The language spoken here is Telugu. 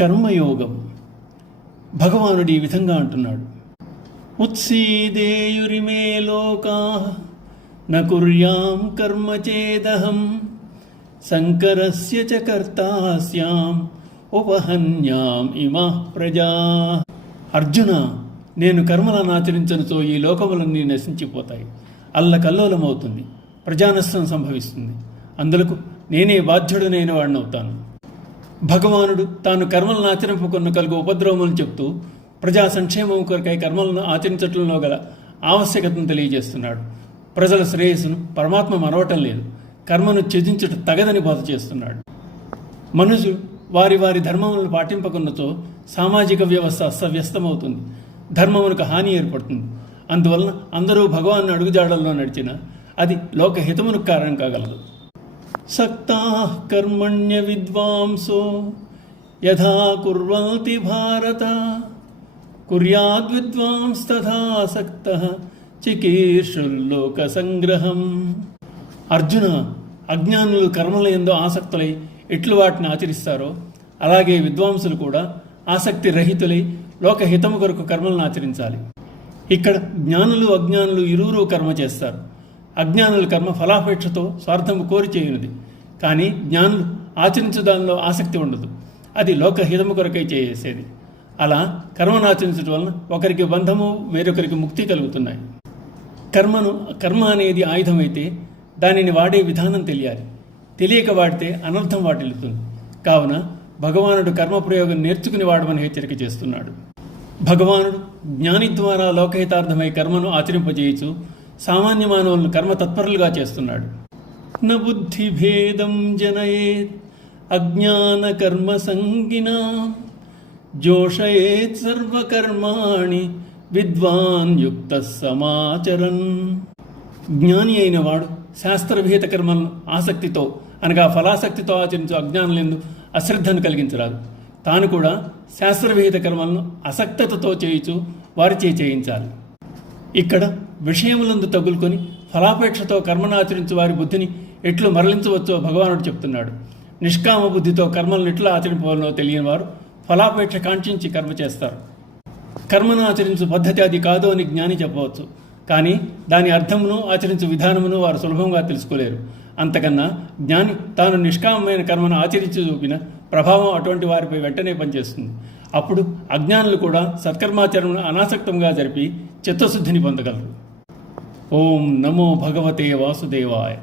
కర్మయోగం. భగవానుడు ఈ విధంగా అంటున్నాడు, ఉత్సీదేయురిమే లోకా న కుర్యాం కర్మ చేదహం శంకరస్య చ కర్తాస్యాం ఉపహన్యాం ఇమః ప్రజా. అర్జున, నేను కర్మలను ఆచరించనుతో ఈ లోకములన్నీ నశించిపోతాయి, అల్లకల్లోలమవుతుంది, ప్రజానష్టం సంభవిస్తుంది. అందులకు నేనే బాధ్యుడనైన వాడినవుతాను. భగవానుడు తాను కర్మలను ఆచరింపకున్న కలుగు ఉపద్రవములను చెప్తూ ప్రజా సంక్షేమం కొరకై కర్మలను ఆచరించటంలో గల ఆవశ్యకతను తెలియజేస్తున్నాడు. ప్రజల శ్రేయస్సును పరమాత్మ మరవటం లేదు, కర్మను త్యజించుట తగదని బోధ చేస్తున్నాడు. మనుషులు వారి వారి ధర్మములను పాటింపకున్నచో సామాజిక వ్యవస్థ అస్తవ్యస్తమవుతుంది, ధర్మమునకు హాని ఏర్పడుతుంది. అందువలన అందరూ భగవాను అడుగుజాడల్లో నడిచిన అది లోకహితమునకు కారణం కాగలదు. సక్తాః కర్మణ్య విద్వాంసో యథా కుర్వంతి భారత కుర్యాద్విద్వాంస్తథా సక్తః చికీర్షుల్లోక సంగ్రహం. అర్జున, అజ్ఞానులు కర్మల యందు ఆసక్తులై ఎట్లు వాటిని ఆచరిస్తారో అలాగే విద్వాంసులు కూడా ఆసక్తి రహితులై లోకహితము కొరకు కర్మలను ఆచరించాలి. ఇక్కడ జ్ఞానులు అజ్ఞానులు ఇరువురు కర్మ చేస్తారు. అజ్ఞానుల కర్మ ఫలాపేక్షతో స్వార్థము కోరి చేయునది, కానీ జ్ఞానులు ఆచరించు దానిలో ఆసక్తి ఉండదు, అది లోకహితము కొరకై చేసేది. అలా కర్మను ఆచరించడం వలన ఒకరికి బంధము, వేరొకరికి ముక్తి కలుగుతున్నాయి. కర్మ అనేది ఆయుధమైతే దానిని వాడే విధానం తెలియాలి. తెలియక వాడితే అనర్థం వాటిల్లుతుంది. కావున భగవానుడు కర్మ ప్రయోగం నేర్చుకుని వాడమని హెచ్చరిక చేస్తున్నాడు. భగవానుడు జ్ఞాని ద్వారా లోకహితార్థమై కర్మను ఆచరింపజేయచ్చు సామాన్య మానవులను కర్మ తత్పరులుగా చేస్తున్నాడు. న బుద్ధిభేదం జనయేత్ అజ్ఞాన కర్మ సంగినా జోషయేత్ సర్వకర్మాణి విద్వాన్ యుక్త సమాచరన్. జ్ఞాని అయిన వాడు శాస్త్రవిహిత కర్మలను ఆసక్తితో అనగా ఫలాసక్తితో ఆచరించు అజ్ఞానులందు అశ్రద్ధను కలిగించరాదు. తాను కూడా శాస్త్రవిహిత కర్మలను అసక్తతతో చేయించు వారిచే చేయించాలి. ఇక్కడ విషయములందు తగులుకొని ఫలాపేక్షతో కర్మను ఆచరించు వారి బుద్ధిని ఎట్లు మరలించవచ్చో భగవానుడు చెప్తున్నాడు. నిష్కామ బుద్ధితో కర్మలను ఎట్లా ఆచరింపవలనో తెలియని వారు ఫలాపేక్ష కాంక్షించి కర్మ చేస్తారు. కర్మను ఆచరించు పద్ధతి అది కాదు అని జ్ఞాని చెప్పవచ్చు, కానీ దాని అర్థమును ఆచరించు విధానమును వారు సులభంగా తెలుసుకోలేరు. అంతకన్నా జ్ఞాని తాను నిష్కామమైన కర్మను ఆచరించి చూపిన ప్రభావం అటువంటి వారిపై వెంటనే పనిచేస్తుంది. అప్పుడు అజ్ఞానులు కూడా సత్కర్మాచరణను అనాసక్తంగా జరిపి చిత్తశుద్ధిని పొందగలరు. ఓం నమో భగవతే వాసుదేవాయ.